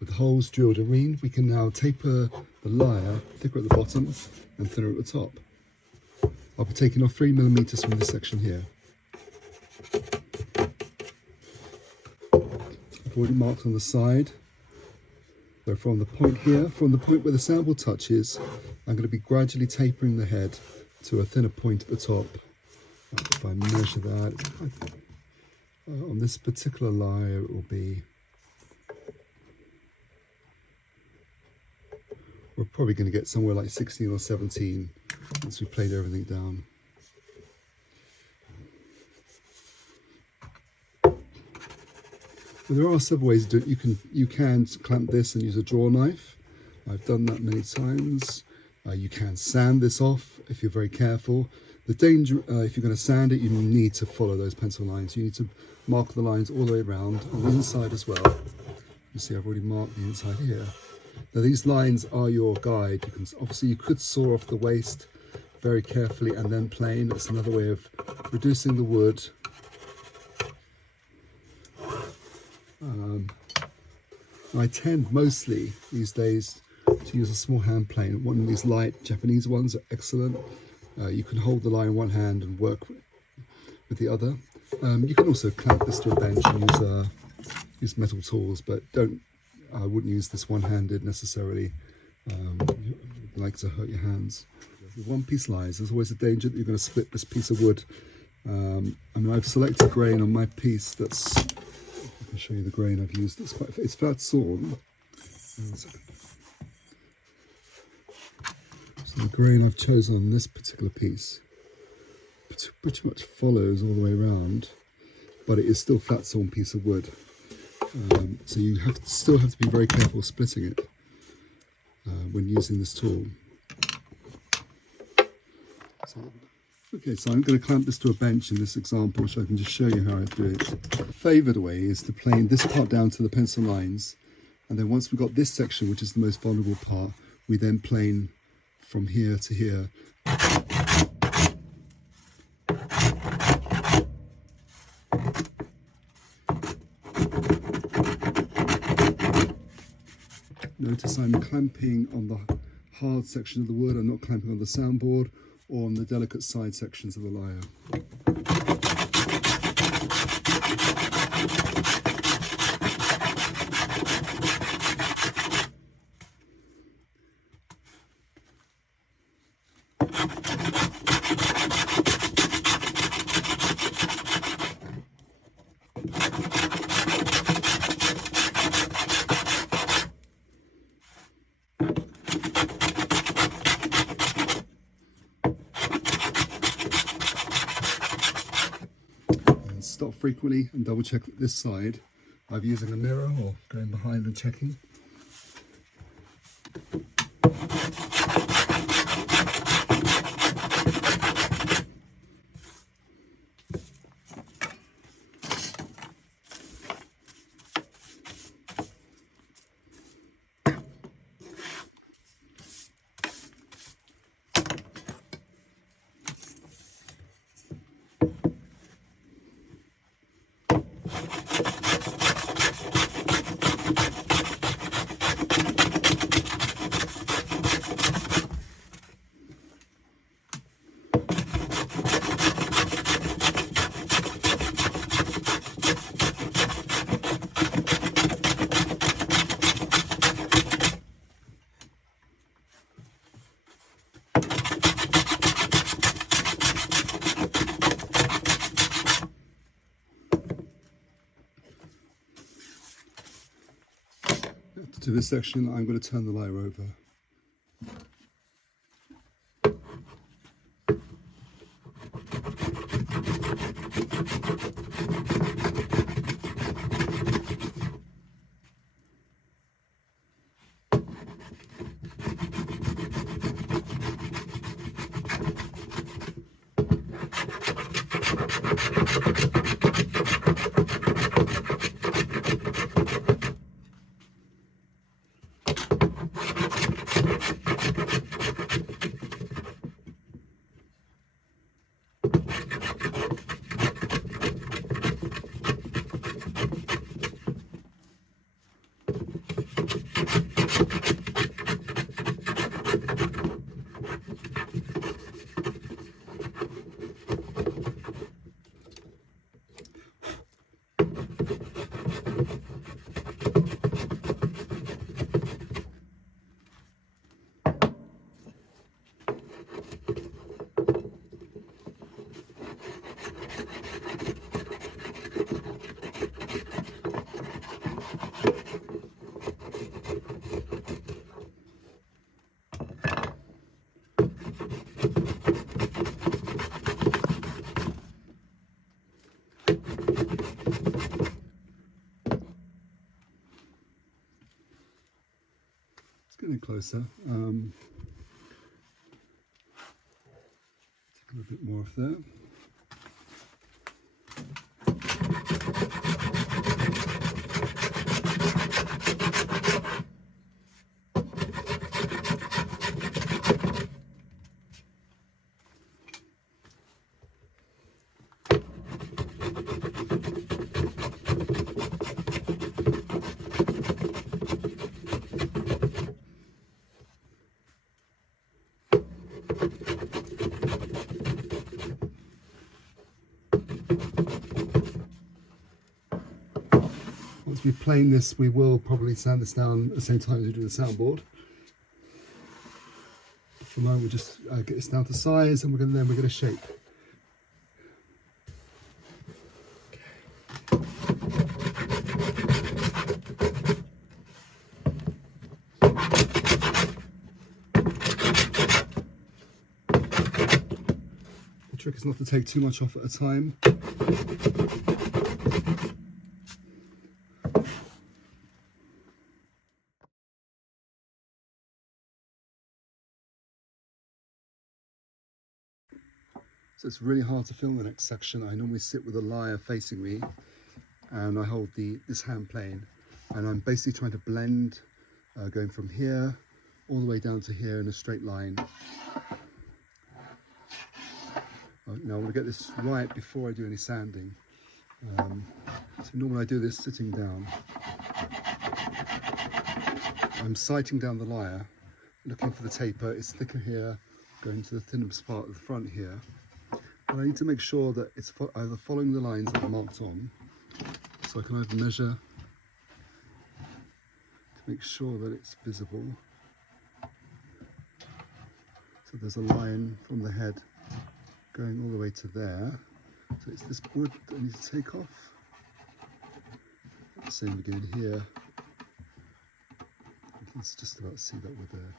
with the holes drilled in, we can now taper the lyre thicker at the bottom and thinner at the top. I'll be taking off 3mm from this section here. I've already marked on the side. So from the point here, from the point where the soundboard touches, I'm going to be gradually tapering the head to a thinner point at the top. If I measure that, on this particular lyre it will be, we're probably going to get somewhere like 16 or 17 once we've played everything down. But there are several ways to do it. You can clamp this and use a draw knife. I've done that many times. You can sand this off if you're very careful. The danger, if you're going to sand it, you need to follow those pencil lines. You need to mark the lines all the way around, on the inside as well. You see I've already marked the inside here. Now these lines are your guide. You could saw off the waste very carefully and then plane. That's another way of reducing the wood. I tend mostly these days to use a small hand plane. One of these light Japanese ones are excellent. You can hold the line in one hand and work with the other. You can also clamp this to a bench and use metal tools, but I wouldn't use this one-handed necessarily. You like to hurt your hands. With one-piece lyres, there's always a danger that you're going to split this piece of wood. I mean, I've selected grain on my piece that's, I can show you the grain I've used. It's flat sawn. So the grain I've chosen on this particular piece pretty much follows all the way around, but it is still a flat sawn piece of wood. So you still have to be very careful splitting it when using this tool. Okay, so I'm going to clamp this to a bench in this example, so I can just show you how I do it. The favoured way is to plane this part down to the pencil lines, and then once we've got this section, which is the most vulnerable part, we then plane from here to here. Notice I'm clamping on the hard section of the wood. I'm not clamping on the soundboard or on the delicate side sections of the lyre. Stop frequently and double check this side, either using a mirror or going behind and checking. To this section, I'm going to turn the lyre over. getting closer. Take a little bit more off there. Once we plane this, we will probably sand this down at the same time as we do the soundboard. For the moment, we'll just get this down to size, and we're going to shape. The trick is not to take too much off at a time. So it's really hard to film the next section. I normally sit with the lyre facing me and I hold this hand plane, and I'm basically trying to blend going from here all the way down to here in a straight line. Now I want to get this right before I do any sanding. So normally I do this sitting down. I'm sighting down the lyre, looking for the taper. It's thicker here, going to the thinnest part of the front here. And I need to make sure that it's either following the lines that are marked on, so I can either measure to make sure that it's visible. So there's a line from the head going all the way to there. So it's this wood that I need to take off. The same again here. You can just about see that with there.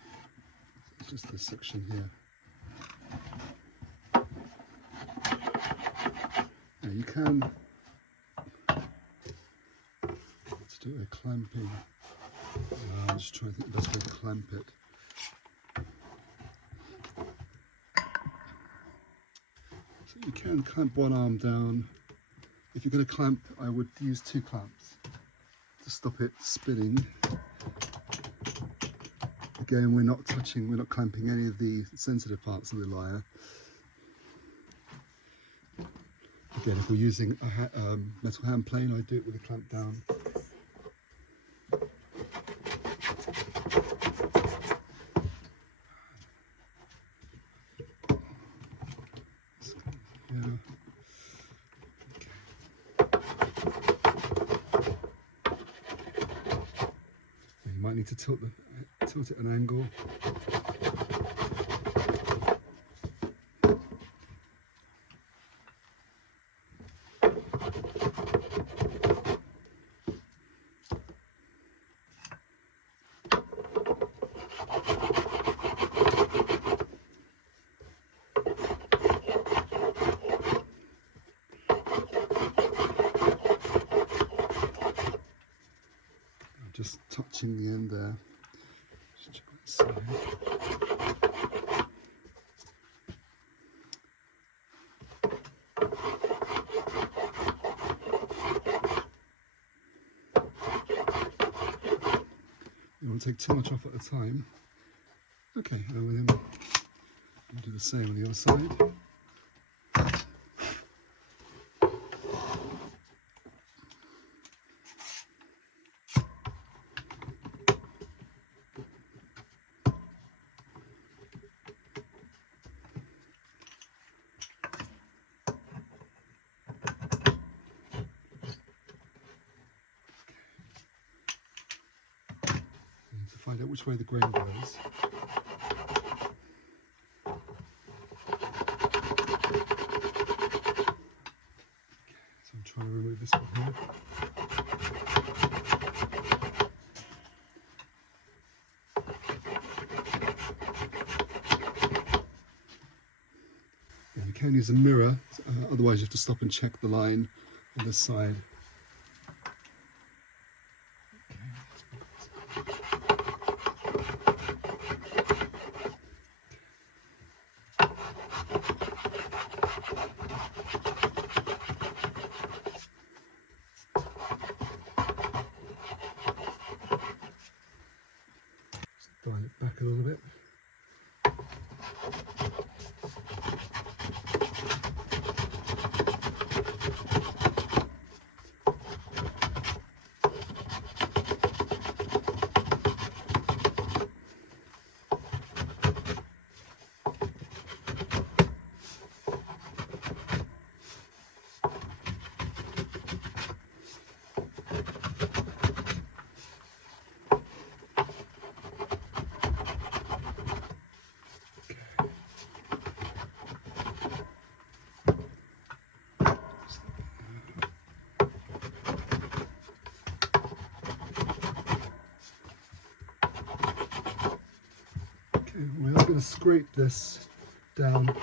So it's just this section here. Now you can let's do a clamping. I'm just trying to think the best way to clamp it. So you can clamp one arm down. If you're going to clamp, I would use 2 clamps to stop it spinning. Again, we're not clamping any of the sensitive parts of the lyre. Again, if we're using a metal hand plane, I do it with a clamp down. You might need to tilt it at an angle. Just touching the end there. Just check that side. You don't take too much off at a time. Okay, and then we'll do the same on the other side. Find out which way the grain goes. So I'm trying to remove this one here. Yeah, you can use a mirror, otherwise you have to stop and check the line on this side. Okay. going to scrape this down.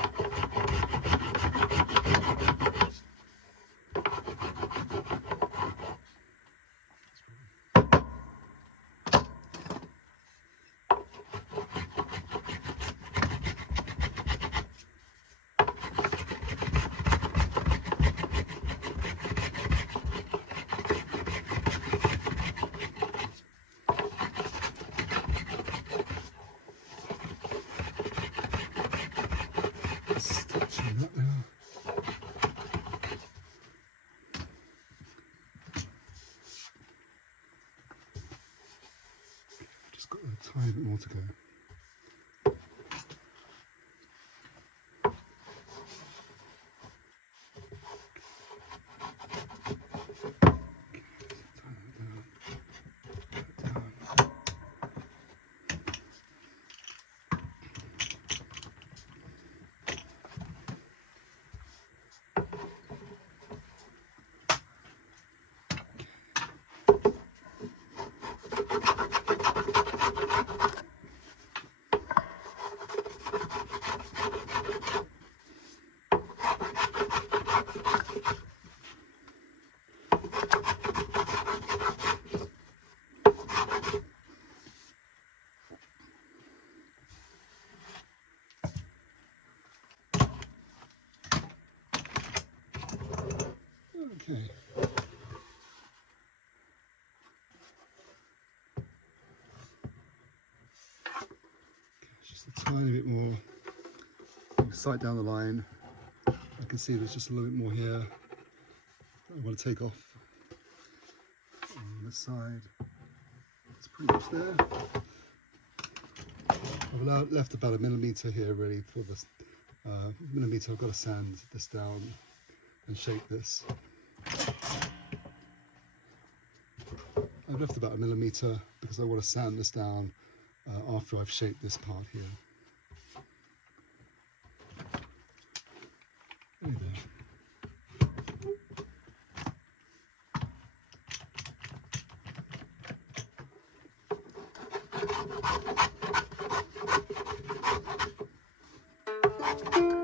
Stitching that now. Just got a tiny bit more to go. Okay. Just a tiny bit more. Sight down the line. I can see there's just a little bit more here. I want to take off on this side. It's pretty much there. I've left about 1 millimetre here really for this millimetre. I've got to sand this down and shape this. I've left about 1 millimetre because I want to sand this down after I've shaped this part here. There you go.